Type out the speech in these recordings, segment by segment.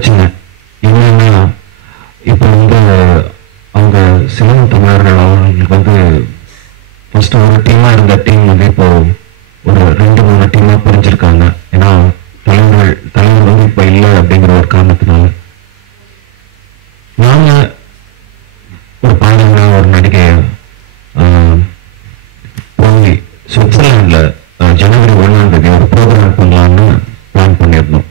பிரச்சனை என்னன்னா, இப்போ அவங்க சிலம்பு தமிழர்கள் அவங்களுக்கு ஃபர்ஸ்ட் ஒரு டீமாக இருந்த டீம் இப்போ ஒரு 2-3 டீமாக பிரிஞ்சிருக்காங்க. ஏன்னா தலைவர் இப்போ இல்லை அப்படிங்கிற ஒரு காரணத்தினால. நாங்கள் ஒரு பாடங்க ஒரு நடிகை போய் சுவிட்சர்லாண்டில் ஜனவரி 1ஆம் தேதி ஒரு ப்ரோக்ராம் பண்ணலான்னு பிளான் பண்ணியிருந்தோம்.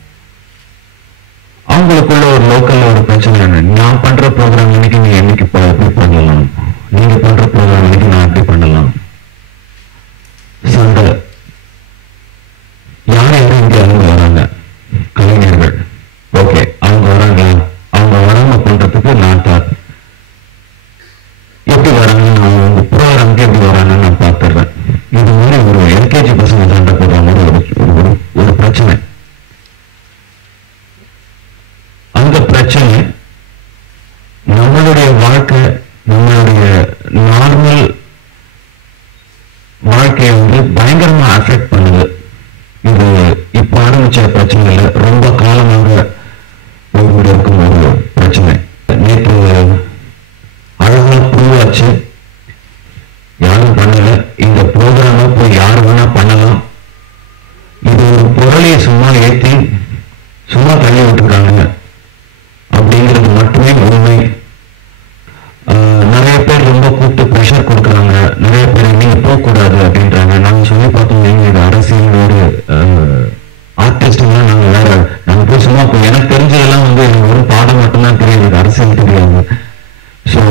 அவங்களுக்குள்ள ஒரு லோக்கல்ல ஒரு பிரச்சனை என்ன, நான் பண்ற ப்ரோக்ராம் இன்னைக்கு நீ என்னைக்கு எப்படி பண்ணலாம், நீங்க பண்ற ப்ரோக்ராம் இன்னைக்கு நான் எப்படி பண்ணலாம், சண்டை. யாரும் இங்க அவங்க வராங்க, கலைஞர்கள். ஓகே, அவங்க வராங்க, அவங்க வராம பண்றதுக்கு நான் எப்படி வராங்க, அவங்க ப்ரோக்ராமுக்கு எப்படி வராங்கன்னு நான் பார்த்துடுறேன். இது மாதிரி ஒரு எல்கேஜி பசங்க சண்டை போடுற மாதிரி ஒரு பிரச்சனை. அந்த பிரச்சனை நம்மளுடைய வாழ்க்கை, நம்மளுடைய நார்மல் வாழ்க்கையை பயங்கரமா அஃபெக்ட் பண்ணுது. இது இப்ப ஆரம்பிச்ச பிரச்சனை இல்லை, ரொம்ப காலமாக இருக்கும் ஒரு பிரச்சனை. நேற்று அழகா பூவாச்சு, யாரும் பண்ணல. இந்த ப்ரோக்ராம போய் யாரு வேணா பண்ணலாம். இது ஒரு பொருளையை சும்மா ஏற்றி சும்மா தள்ளி விட்டுருக்காங்க அப்படிங்கிறது மட்டுமே உண்மை. நிறைய பேர் ரொம்ப கூப்பிட்டு ப்ரெஷர் கொடுக்குறாங்க, நிறைய பேர் நீங்க போகக்கூடாது அப்படின்றாங்க. நாங்க சொல்லி பார்த்தோம், எங்களுக்கு அரசியல் ஒரு ஆர்டிஸ்ட்லாம் நாங்கள் வேற, நாங்கள் போய் சும்மா எனக்கு தெரிஞ்சதெல்லாம் எனக்கு ஒரு பாடம் மட்டும்தான் தெரியுது, அரசியல் தெரியாது. ஸோ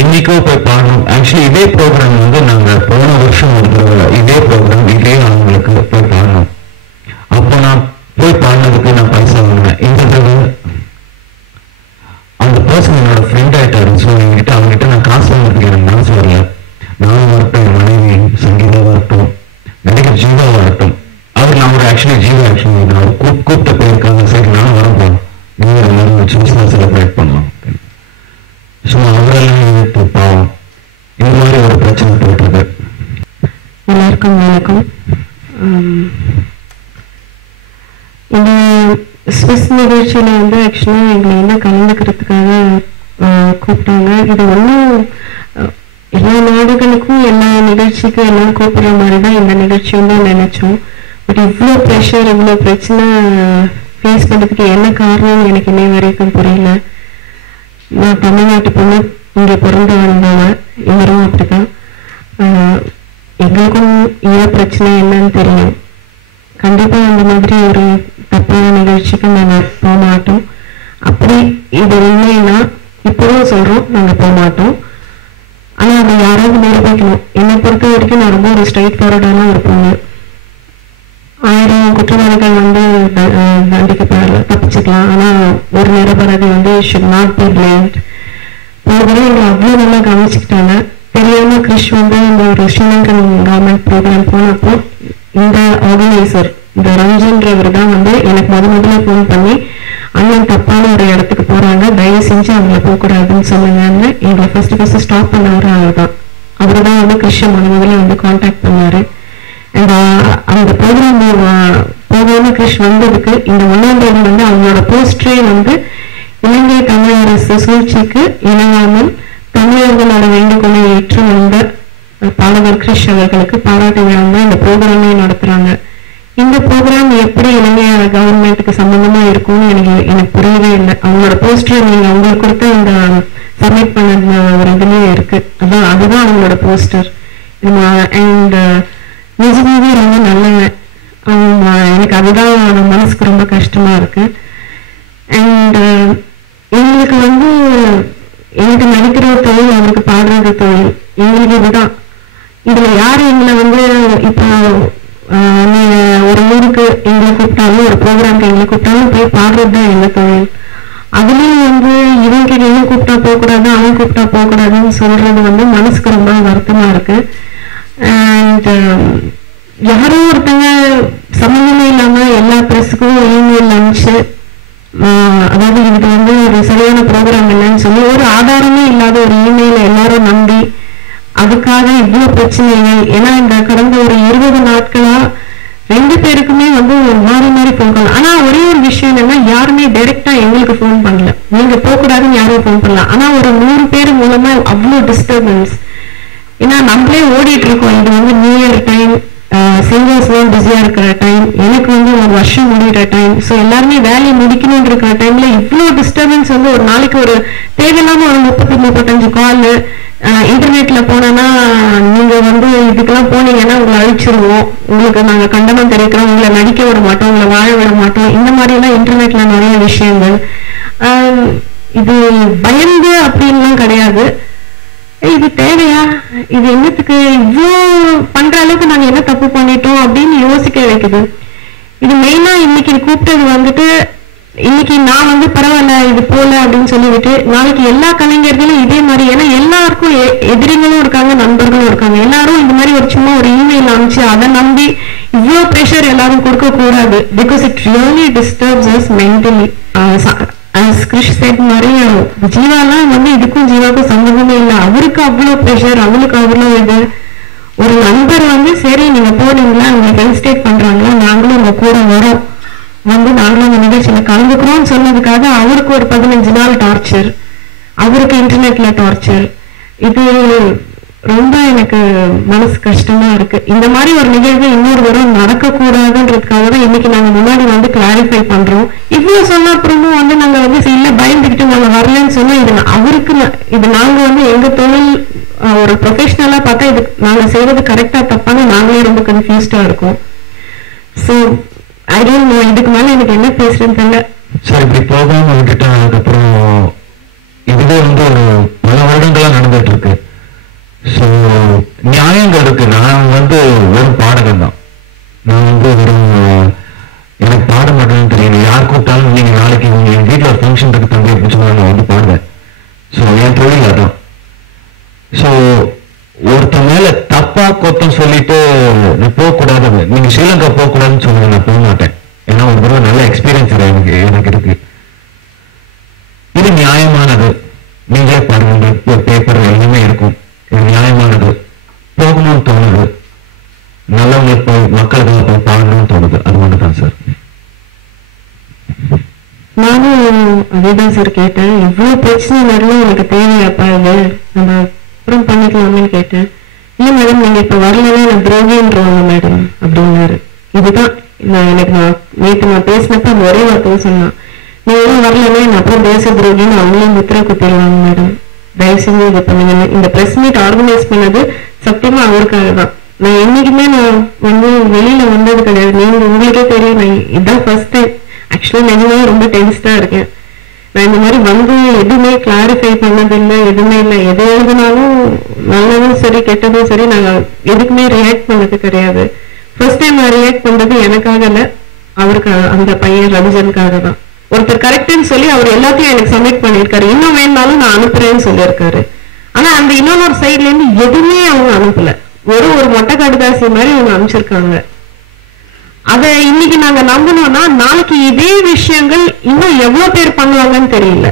என்னைக்கோ போய் பாடணும். ஆக்சுவலி இதே ப்ரோக்ராம் நாங்கள் போன வருஷம் இதே ப்ரோக்ராம் இதே அவங்களுக்கு போய் பாடணும். அப்போ நான் போய் பாடினதுக்கு நான் பைசா வாங்கினேன். இந்த தடவை அந்த பர்சன் என்னோட ஃப்ரெண்ட் ஆயிட்டாரு. ஸோ என்கிட்ட அவங்ககிட்ட நான் காசு வாங்கிறதுக்கு எனக்கு மனசு வரல. நானும் வரட்டும், என் மனைவி சங்கீதா வரட்டும், நடிகர் ஜீவா வரட்டும். நான் ஒரு ஆக்சுவலி ஜீவா நான் கூப்பிட்ட போயிருக்காங்க. சரி, நானும் வரப்போம், நீங்கள் எல்லாரும் சின்ன செலிப்ரேட் பண்ணலாம். ஸோ அவரெல்லாம் பாவம் இந்த மாதிரி ஒரு பிரச்சனை போயிட்டு இருக்கு. எல்லாருக்கும் வணக்கம். இந்த ஸ்விஸ் நிகழ்ச்சியில ஆக்சுவலா எங்களை கலந்துக்கிறதுக்காக கூப்பிட்டாங்க. இது ஒன்றும் எல்லா நாடுகளுக்கும் எல்லா நிகழ்ச்சிக்கும் எல்லாம் கூப்பிடுற மாதிரி தான் இந்த நிகழ்ச்சியும் தான் நினைச்சோம். பட் இவ்வளோ ப்ரெஷர், இவ்வளோ பிரச்சனை ஃபேஸ் பண்ணுறதுக்கு என்ன காரணம் எனக்கு இன்னை வரைக்கும் புரியல. நான் தமிழ்நாட்டு பொண்ணு, இங்கே பிறந்து வந்தவன், இவரும் அப்படிதான். எங்களுக்கும் ஏன் பிரச்சனை என்னன்னு தெரியும். கண்டிப்பா அந்த மாதிரி ஒரு தப்பான நிகழ்ச்சிக்கு நாங்கள் போக மாட்டோம். அப்படி இது உண்மைன்னா இப்பவும் சொல்றோம், நாங்க போக மாட்டோம். ஆனா அதை யாராவது நிரூபிக்கணும். என்னை பொறுத்த வரைக்கும் நான் ரொம்ப ஒரு ஸ்ட்ரைட் ஃபார்வர்டான ஒரு பொண்ணு. 1000 குற்றவாளிகள் தண்டிக்கப்படலாம், தப்பிச்சுக்கலாம். ஆனா ஒரு நிரபராதி should not be blamed. போகிறேன் எங்களை அவ்வளோ நல்லா கவனிச்சுக்கிட்டாங்க. தெரியாம கிறிஷ் இந்த ஒரு ஸ்ரீலங்கன் கவர்மெண்ட் ப்ரோக்ராம் போனப்போ இந்த ஆர்கனைசர், இந்த ரஞ்சன்றவர் தான் எனக்கு முதல்ல ஃபோன் பண்ணி, அண்ணன் தப்பான ஒரு இடத்துக்கு போறாங்க, தயவு செஞ்சு அவங்கள போகக்கூடாதுன்னு சொல்லுங்கன்னு எங்களை ஃபர்ஸ்ட் ஸ்டாப் பண்ணவர். அவர் தான் கிறிஷ் முதல்ல கான்டாக்ட் பண்ணாரு. அந்த ப்ரோக்ராம் போகாம கிறிஷ் வந்ததுக்கு இந்த 1ஆம் தேதி அவங்களோட போஸ்டரே இலங்கை தமிழ் அரசு சூழ்ச்சிக்கு இணங்காமல் தமிழர்களோட வேண்டுகோளை ஏற்று வந்த பாடகர் கிறிஷ் அவர்களுக்கு பாராட்டு விழா இந்த ப்ரோக்ராமே நடத்துறாங்க. இந்த ப்ரோக்ராம் எப்படி இலங்கை கவர்மெண்ட்டுக்கு சம்பந்தமா இருக்கும்னு எனக்கு புரியவே இல்லை. அவங்களோட போஸ்டர் நீங்க அவங்களுக்கு கொடுத்து இந்த சப்மிட் பண்ண ஒரு இதுலயே இருக்கு. அதுதான் அவங்களோட போஸ்டர். அண்ட் நிஜமாவே ரொம்ப நல்லவங்க. எனக்கு அதுதான் மனசுக்கு ரொம்ப கஷ்டமா இருக்கு. அண்ட் எங்களுக்கு எனக்கு நடிக்கிற தொழில், அவருக்கு பாடுறது தொழில், எங்களுக்கு இதுதான். இதுல யாரு எங்களை இப்போ நீங்க ஒரு ஊருக்கு எங்களை கூப்பிட்டாலும், ஒரு ப்ரோக்ராம்க்கு எங்களை கூப்பிட்டாலும் போய் பாடுறது தான் எங்க தொழில். அதுலயும் இவங்க என்ன கூப்பிட்டா போகக்கூடாது, அவன் கூப்பிட்டா போகக்கூடாதுன்னு சொல்றது மனசுக்கு ரொம்ப வருத்தமா இருக்கு. அண்ட் யாரோ ஒருத்தங்க சம்பந்தமே இல்லாம எல்லா பிரஸுக்கும் இமெயில் அனுப்பிச்சு, அதாவது இது ஒரு சரியான ப்ரோக்ராம் இல்லைன்னு சொல்லி ஒரு ஆதாரமே இல்லாத ஒரு இமெயில எல்லாரும் நம்பி அதுக்காக இவ்வளவு பிரச்சனைகள். ஏன்னா இந்த கடந்த ஒரு 20 நாட்களா 2 பேருக்குமே வந்து மாறி மாறி ஃபோன் பண்ணலாம். ஆனா ஒரே ஒரு விஷயம் என்னன்னா, யாருமே டைரக்டா எங்களுக்கு ஃபோன் பண்ணல. நீங்க போகக்கூடாதுன்னு யாரும் ஃபோன் பண்ணலாம். ஆனா ஒரு 100 பேர் மூலமா அவ்வளோ டிஸ்டர்பன்ஸ். ஏன்னா நம்மளே ஓடிட்டு இருக்கோம். இது வந்து நியூ இயர் டைம், சிங்கர்ஸ்லாம் பிஸியா இருக்கிற டைம், எனக்கு வந்து ஒரு வருஷம் முடிகிற டைம். ஸோ எல்லாருமே வேலையை முடிக்கணும்னு இருக்கிற டைம்ல இவ்வளோ டிஸ்டர்பன்ஸ் வந்து ஒரு நாளைக்கு ஒரு தேவையில்லாம ஒரு 30-35 கால். இன்டர்நெட்ல போனோன்னா நீங்க வந்து இதுக்கெல்லாம் போனீங்கன்னா உங்களை அழிச்சிருவோம், உங்களுக்கு நாங்க கண்டனம் தெரிவிக்கிறோம், உங்களை நடிக்க விட மாட்டோம், உங்களை வாழ விட மாட்டோம், இந்த மாதிரி எல்லாம் இன்டர்நெட்ல நிறைய விஷயங்கள். இது பயந்து அப்படின்லாம் கிடையாது. இது தேவையா, இது என்னத்துக்கு இவ்வளோ பண்ற அளவுக்கு நாங்க என்ன தப்பு பண்ணிட்டோம் அப்படின்னு யோசிக்க வைக்குது. இது மெயினா இன்னைக்கு கூப்பிட்டது வந்துட்டு, இன்னைக்கு நான் வந்து பரவாயில்ல இது போல அப்படின்னு சொல்லிவிட்டு, நாளைக்கு எல்லா கலைஞர்களும் இதே மாதிரி, ஏன்னா எல்லாருக்கும் எதிரிகளும் இருக்காங்க, நண்பர்களும் இருக்காங்க. எல்லாரும் இந்த மாதிரி ஒரு சும்மா ஒரு இமெயில் அனுப்பிச்சு அதை நம்பி இவ்வளோ ப்ரெஷர் எல்லாரும் கொடுக்க கூடாது. Because it really disturbs us mentally. Krish set மாதிரி ஜீவாலாம் வந்து இதுக்கும் ஜீவாவுக்கும் சம்பந்தமே இல்லை. அவருக்கு அவ்வளோ ப்ரெஷர், அவளுக்கு அவ்வளோ இது. ஒரு நண்பர் வந்து சரி நீங்க போனீங்களா, உங்களுக்கு ஹெல்ஸ்டேட் பண்றாங்களா, நாங்களும் உங்க கூட வரோம், வந்து நாங்களும் அந்த நிகழ்ச்சியில கலந்துக்கிறோம்னு சொன்னதுக்காக அவருக்கு ஒரு 15 நாள் டார்ச்சர், அவருக்கு இன்டர்நெட்ல டார்ச்சர். இது ரொம்ப எனக்கு மனசு கஷ்டமா இருக்கு. இந்த மாதிரி ஒரு நிகழ்வு இன்னொரு தடவை நடக்கக்கூடாதுன்றதுக்காக தான் இன்னைக்கு நாங்க முன்னாடி வந்து கிளாரிஃபை பண்றோம். இவ்வளவு சொன்ன அப்புறமும் வந்து நாங்க வந்து இல்ல பயந்துக்கிட்டு நாங்க வரலன்னு சொன்னா இது அவருக்கு, இது நாங்க வந்து எங்க தொழில் ஒரு ப்ரொஃபஷனலா பார்த்தா இது நாங்க செய்யறது கரெக்டா தப்பான்னு நாங்களே ரொம்ப கன்ஃபியூஸ்டா இருக்கோம். ஸோ ஐ டோன்ட் நோ, இதுக்கு மேல எனக்கு என்ன பேசுறேன்னு தெரியல. சார் இப்படி போகாம விட்டுட்டா அதுக்கப்புறம் இதுவே வந்து ஒரு பல வருடங்களா நடந்துட்டு இருக்கு. ஸோ நியாயங்கள் இருக்கு. நான் வந்து வெறும் பாடகன் தான். நான் வந்து வெறும் எனக்கு பாட மாட்டேன்னு தெரியும். யார் கூப்பிட்டாலும் நீங்க நாளைக்கு என் வீட்டில் ஒரு ஃபங்க்ஷன் இருக்கு தம்பி அப்படின்னு சொன்னா நான் வந்து பாடுவேன். ஸோ என் தொழில் அதான். ஸோ ஒருத்த மேல தப்பா கொத்தம் சொல்லிட்டு நான் போகக்கூடாது, நீங்க ஸ்ரீலங்கா போகக்கூடாதுன்னு சொல்லுங்க, நான் போக மாட்டேன். ஏன்னா ஒரு தடவை நல்ல எக்ஸ்பீரியன்ஸ் எனக்கு இருக்கு. இது நியாயமானது. நீங்களே பாருங்க, ஒரு பேப்பர் எல்லாமே இருக்கும். இது நியாயமானது. போகணும்னு தோணுது, நல்லவங்களுக்கு போய் மக்களுக்கு போய் பாடணும்னு தோணுது. அது மட்டும் தான் சார். நானும் அதேதான் சார் கேட்டேன். இவ்வளவு பிரச்சனை வரணும் எனக்கு தேவையாப்பா, இது நம்ம அப்புறம் பண்ணிக்கலாம்னு கேட்டேன். இல்ல மேடம் நீங்க இப்ப வரலன்னா நான் துரோகின்றவாங்க மேடம் அப்படின்னாரு. இதுதான் எனக்கு நேற்று நான் பேசினப்ப அந்த ஒரே வார்த்தை சொன்னான், நீ எல்லாம் வரலன்னா நான் அப்புறம் தேச துரோகின்னு அவங்களையும் முத்திரை குத்திடுவாங்க மேடம், தயவு செஞ்சு இதை பண்ணுங்க. இந்த பிரஸ் மீட் ஆர்கனைஸ் பண்ணது சத்தியமா அவருக்காக தான். நான் என்னைக்குமே நான் வந்து வெளியில வந்தது கிடையாது. நீங்க உங்களுக்கே தெரியும், நான் இதான் ஃபர்ஸ்ட் டைம். ஆக்சுவலா நிஜமே ரொம்ப டென்ஸ்டா இருக்கேன். நான் இந்த மாதிரி வந்து எதுவுமே கிளாரிஃபை பண்ணதில்லை, எதுவுமே இல்லை. எது எழுதினாலும் நல்லதும் சரி கெட்டதும் சரி நாங்க எதுக்குமே ரியாக்ட் பண்ணது கிடையாது. ஃபர்ஸ்ட் டைம் நான் ரியாக்ட் பண்றது எனக்காக இல்லை, அவருக்கு அந்த பையன் ரஞ்சனுக்காக தான். ஒருத்தர் கரெக்ட்னு சொல்லி அவர் எல்லாத்தையும் எனக்கு சப்மிட் பண்ணிருக்காரு. இன்னும் வேணாலும் நான் அனுப்புறேன்னு சொல்லியிருக்காரு. ஆனா அந்த இன்னொரு சைட்ல இருந்து எதுவுமே அவங்க அனுப்பல. ஒரு மொட்டை கடுதாசி மாதிரி அவங்க அனுப்பிச்சிருக்காங்க. அதை இன்னைக்கு நாங்க நம்பணும்னா நாளைக்கு இதே விஷயங்கள் இன்னும் எவ்வளவு பேர் பண்ணுவாங்கன்னு தெரியல.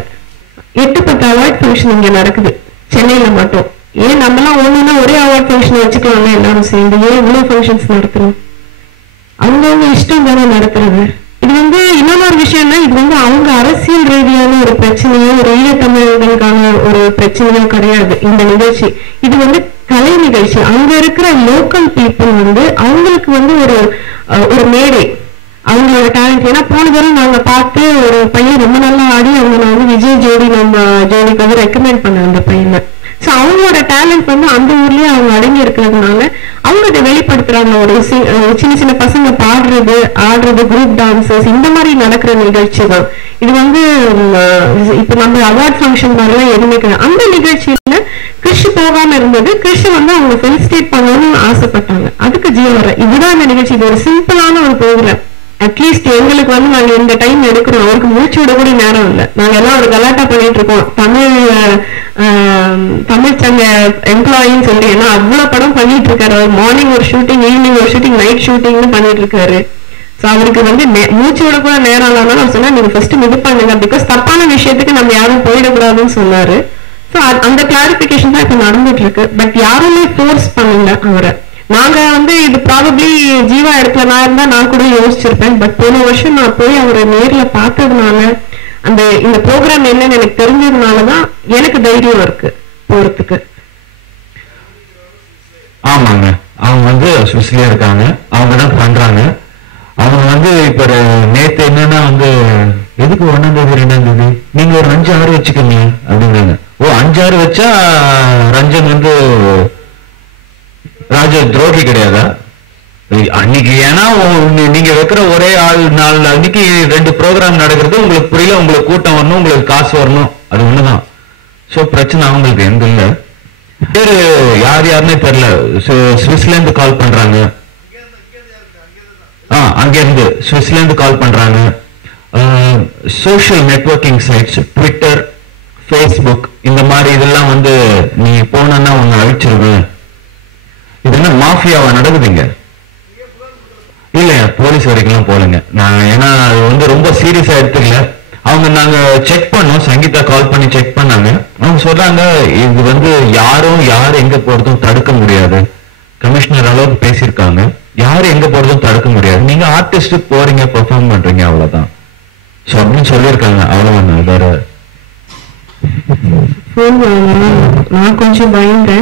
8-10 அவார்ட் ஃபங்க்ஷன் இங்க நடக்குது சென்னையில மட்டும். ஏன் நம்மளாம் ஒண்ணுன்னா ஒரே அவார்ட் ஃபங்க்ஷன் வச்சுக்கலாங்க எல்லாரும் சேர்ந்து, ஏன் இவ்வளவு ஃபங்க்ஷன்ஸ் நடத்துறோம்? அவங்கவுங்க இஷ்டம் தானே நடத்துறது. இது வந்து இன்னொரு விஷயம்னா, இது வந்து அவங்க அரசியல் ரீதியான ஒரு பிரச்சனையோ ஒரு ஈழத்தமிழர்களுக்கான ஒரு பிரச்சனையோ கிடையாது இந்த நிகழ்ச்சி. இது வந்து கலை நிகழ்ச்சி. அங்க இருக்கிற லோக்கல் பீப்புள் வந்து அவங்களுக்கு வந்து ஒரு மேடை, அவங்களோட டேலண்ட். ஏன்னா போன தடவை நாங்க பார்த்து ஒரு பையன் ரொம்ப நல்லா ஆடி அவங்க நான் வந்து விஜய் ஜோடி நம்ம ஜோடிக்கு வந்து ரெக்கமெண்ட் பண்ண அந்த பையனை. ஸோ அவங்களோட டேலண்ட் வந்து அந்த ஊர்லயே அவங்க அடங்கி இருக்கிறதுனால அவங்க அதை வெளிப்படுத்துறாங்க. ஒரு சின்ன சின்ன பசங்க பாடுறது ஆடுறது, குரூப் டான்சஸ், இந்த மாதிரி நடக்கிற நிகழ்ச்சி தான் இது. வந்து இப்ப நம்ம அவார்ட் ஃபங்க்ஷன் மாதிரிலாம் எதுவுமே கிடையாது. அந்த நிகழ்ச்சியில கிறிஷ் போகாம இருந்தது. கிறிஷ் வந்து அவங்க ஃபெலிசிட்டேட் பண்ணணும்னு ஆசைப்பட்டாங்க, அதுக்கு ஜீவ வர. இதுதான் அந்த நிகழ்ச்சி. இது ஒரு சிம்பிளான ஒரு ப்ரோக்ராம். அட்லீஸ்ட் எங்களுக்கு வந்து நாங்க இந்த டைம் எடுக்கிறோம், அவருக்கு மூச்சு விட கூட நேரம் இல்லை. நாங்க எல்லாம் ஒரு கலாட்டா பண்ணிட்டு இருக்கோம் தமிழ் சங்க எம்ப்ளாயின்னு சொல்லி. ஏன்னா அவ்வளவு படம் பண்ணிட்டு இருக்காரு. அவர் மார்னிங் ஒரு ஷூட்டிங், ஈவினிங் ஒரு ஷூட்டிங், நைட் ஷூட்டிங்னு பண்ணிட்டு இருக்காரு. ஸோ அவருக்கு வந்து மூச்சு விட கூட நேரம் இல்லாம நான் சொன்னா நீங்க ஃபர்ஸ்ட் இது பண்ணுங்க, பிகாஸ் தப்பான விஷயத்துக்கு நம்ம யாரும் போயிடக்கூடாதுன்னு சொன்னாரு. ஸோ அந்த கிளாரிபிகேஷன் தான் இப்ப நடந்துட்டு இருக்கு. பட் யாருமே ஃபோர்ஸ் பண்ணல அவரை. நாங்க வந்து இது ப்ராபப்ளி ஜீவா இடத்துல நான் இருந்தா நான் கூட யோசிச்சிருப்பேன். பட் போன வருஷம் நான் போய் அவரை நேர்ல பார்த்ததுனால அந்த இந்த ப்ரோக்ராம் என்னன்னு எனக்கு தெரிஞ்சதுனாலதான் எனக்கு தைரியம் இருக்கு போறதுக்கு. ஆமாங்க, அவங்க வந்து சுவிஸ்லயே இருக்காங்க, அவங்க தான் பண்றாங்க. அவங்க வந்து இப்ப நேத்து என்னன்னா வந்து எதுக்கு 1ஆம் தேதி 2ஆம் தேதி நீங்க ஒரு 5-6 வச்சுக்கோங்க அப்படின்னாங்க. ஓ 5-6 வச்சா ரஞ்சன் வந்து ராஜ துரோகி கிடையாதா அன்னைக்கு? ஏன்னா நீங்க வைக்கிற ஒரே நாள் அன்னைக்கு 2 ப்ரோக்ராம் நடக்கிறது உங்களுக்கு புரியல, உங்களுக்கு கூட்டம் வரணும், உங்களுக்கு காசு வரணும், அது ஒண்ணுதான். சோ பிரச்சனை அவங்களுக்கு எந்த இல்ல. பேரு யார் யாருன்னே தெரியல, சுவிஸ்ல இருந்து கால் பண்றாங்க. அங்க இருந்து சுவிஸ்ல இருந்து கால் பண்றாங்க. Social networking sites, Twitter, Facebook, இந்த மாதிரி இதெல்லாம் வந்து நீ போனா உன்னை அழிச்சிருவேன். இது என்ன மாஃபியாவா நடக்குதுங்க? இல்ல போலீஸ் வரைக்கும் போலங்க நான், ஏன்னா அது வந்து ரொம்ப சீரியஸா எடுத்துக்கல. அவங்க நாங்க செக் பண்ணோம், சங்கீதா கால் பண்ணி செக் பண்ணாங்க. அவங்க சொல்றாங்க இது வந்து யாரும் யார் எங்க போறதும் தடுக்க முடியாது. கமிஷனர் அளவுக்கு பேசியிருக்காங்க, யாரு எங்க போறதும் தடுக்க முடியாது. நீங்க ஆர்டிஸ்ட் போறீங்க, பெர்ஃபார்ம் பண்றீங்க, அவ்வளவுதான். சோ அப்படின்னு சொல்லியிருக்காங்க, அவ்வளவுதான். வேற நான் கொஞ்சம் பயந்து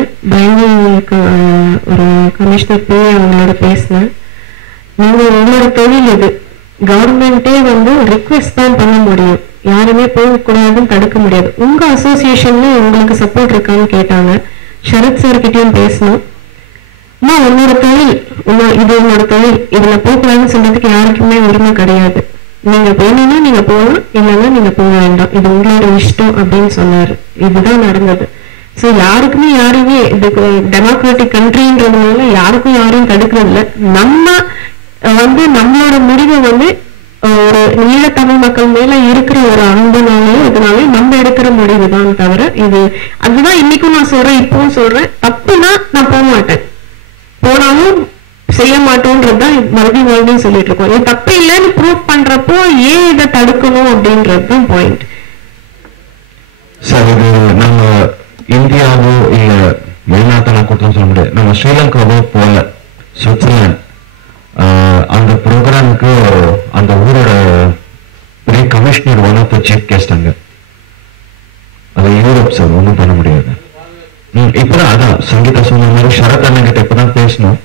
ஒரு கமிஷனர் போய் அவங்களோட பேசினேன். நீங்க உங்களோட தொழில் இது, கவர்மெண்டே வந்து ரிக்வெஸ்ட் தான் பண்ண முடியும், யாருமே போகக்கூடாதுன்னு தடுக்க முடியாது. உங்க அசோசியேஷன்ல உங்களுக்கு சப்போர்ட் இருக்கான்னு கேட்டாங்க. சரத் சார் கிட்டயும் பேசணும். உன்னோட தொழில், இது உன்னோட தொழில், இதுல போகக்கூடாதுன்னு சொல்றதுக்கு யாருக்குமே உரிமை கிடையாது. நீங்க போனீங்கன்னா நீங்க போகலாம், இல்லைன்னா நீங்க போக வேண்டாம், இது உங்களோட இஷ்டம் அப்படின்னு சொன்னாரு. இதுதான் நடந்தது. சோ யாருக்குமே யாருமே இது டெமோக்ராட்டிக் கண்ட்ரின்றதுனால யாருக்கும் யாரையும் தடுக்கிறது இல்லை. நம்ம வந்து நம்மளோட முடிவை வந்து ஒரு ஈழத்தமிழ் மக்கள் மேல இருக்கிற ஒரு அன்புனாலே இதனாலே நம்ம எடுக்கிற முடிவு தான் தவிர இது அதுதான் இன்னைக்கும் நான் சொல்றேன், இப்பவும் சொல்றேன், தப்புனா நான் போக மாட்டேன், போனாலும் செய்ய மாட்டோம்ன்றதுதான் மறுபடியும் சொல்லிட்டு இருக்கோம். இது தப்பு இல்லைன்னு ப்ரூவ் பண்றப்போ ஏன் இதை தடுக்கணும் அப்படின்றதுதான் பாயிண்ட். சார் இது நம்ம இந்தியாவோ இல்ல வெளிநாட்டை குற்றம் சொல்ல முடியாது. நம்ம ஸ்ரீலங்காவோ போல சுவிட்சர்லாந்து அந்த ப்ரோக்ராமுக்கு அந்த ஊரோட பெரிய commissioner one of the chief guest அங்க. அது யூரோப் சார், ஒன்றும் பண்ண முடியாது. இப்பதான் அதான் சங்கீதா சொன்ன மாதிரி சரத் அண்ணன் கிட்ட இப்பதான் பேசணும்.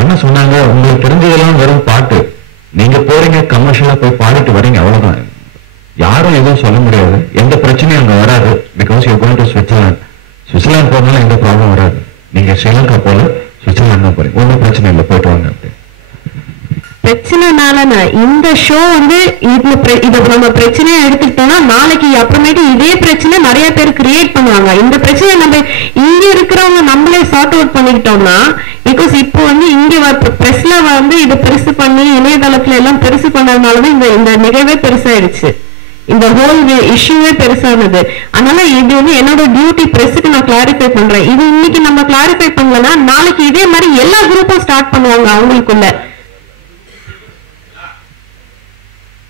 அண்ணா சொன்னாங்க உங்களுக்கு தெரிஞ்சதெல்லாம் வெறும் பாட்டு, நீங்க போறீங்க கமர்ஷியலா போய் பாடிட்டு வரீங்க, அவ்வளவுதான். யாரும் எதுவும் சொல்ல முடியாது, எந்த பிரச்சனையும் அங்க வராது. Because you going to Switzerland. Switzerland போனாலும் எந்த ப்ராப்ளம் வராது. நீங்க ஸ்ரீலங்கா போல சுவிட்சர்லாந்து தான் போறீங்க, ஒன்றும் பிரச்சனை இல்லை, போயிட்டு வாங்க. அப்படி பிரச்சனைனால இந்த ஷோ வந்து இதை நம்ம பிரச்சனையா எடுத்துக்கிட்டோம்னா நாளைக்கு அப்புறமேட்டு இதே பிரச்சனை நிறைய பேர் கிரியேட் பண்ணுவாங்க. இந்த பிரச்சனை நம்ம இங்க இருக்கிறவங்க நம்மளே சார்ட் அவுட் பண்ணிக்கிட்டோம்னா, பிகாஸ் இப்போ வந்து இங்க பிரஸ்ல வந்து இதை பெருசு பண்ணி இணையதளத்துல எல்லாம் பெருசு பண்ணதுனாலதான் இந்த நிகழ்வே பெருசாயிடுச்சு, இந்த ஹோல் இஷ்யூவே பெருசானது. அதனால இது வந்து என்னோட டியூட்டி பிரஸுக்கு நான் கிளாரிஃபை பண்றேன். இது இன்னைக்கு நம்ம கிளாரிஃபை பண்ணலன்னா நாளைக்கு இதே மாதிரி எல்லா குரூப்பும் ஸ்டார்ட் பண்ணுவாங்க அவங்களுக்குள்ள.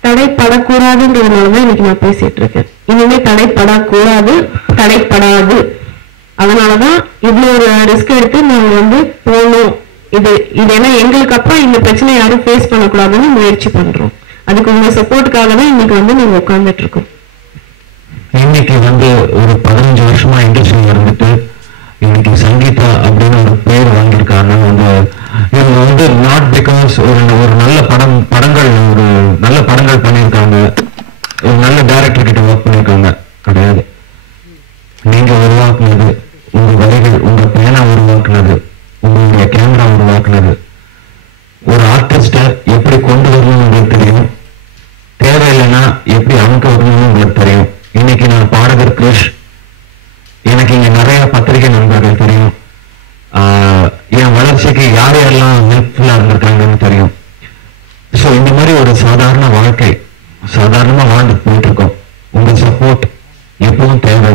தடைப்படக்கூடாதுன்றதுனாலதான் இன்னைக்கு நான் பேசிட்டு இருக்கேன். இனிமே தடைப்படக்கூடாது, தடைப்படாது. அதனாலதான் இவ்வளவு ஒரு ரிஸ்க் எடுத்து நாங்க வந்து போகணும். இது ஏன்னா எங்களுக்கு அப்புறம் இந்த பிரச்சனை யாரும் ஃபேஸ் பண்ணக்கூடாதுன்னு முயற்சி பண்றோம். அதுக்கு உங்க சப்போர்ட்டுக்காக தான் இன்னைக்கு வந்து நாங்க உட்கார்ந்துட்டு இருக்கோம். இன்னைக்கு வந்து ஒரு 15 வருஷமா இண்டஸ்ட்ரியில் இருந்துட்டு இன்னைக்கு சங்கீதா அப்படின்னு ஒரு பேர் வாங்கியிருக்காங்க. இவங்க வந்து நாட் பிகாஸ் ஒரு நல்ல படங்கள் ஒரு நல்ல படங்கள் பண்ணியிருக்காங்க, ஒரு நல்ல டைரக்டர் கிட்ட ஒர்க் பண்ணியிருக்காங்க கிடையாது. நீங்க உருவாக்குனது, உங்க வரிகள், உங்க பேனா உருவாக்குனது, உங்களுடைய கேமரா உருவாக்குனது, ஒரு ஆர்டிஸ்ட எப்படி கொண்டு வரணும்னு உங்களுக்கு தெரியும், தேவையில்லைன்னா எப்படி அமைக்க வரணும்னு உங்களுக்கு தெரியும். இன்னைக்கு நான் பாடகர் கிருஷ், எனக்கு இங்க நிறைய பத்திரிகை நண்பர்கள் தெரியும், என் வளர்ச்சிக்கு யார் யாரெல்லாம் ஹெல்ப்ஃபுல்லா இருந்திருக்காங்கன்னு தெரியும். ஸோ இந்த மாதிரி ஒரு சாதாரண வாழ்க்கை சாதாரணமா வாழ்ந்து போயிட்டு இருக்கோம். உங்க சப்போர்ட் எப்பவும் தேவை.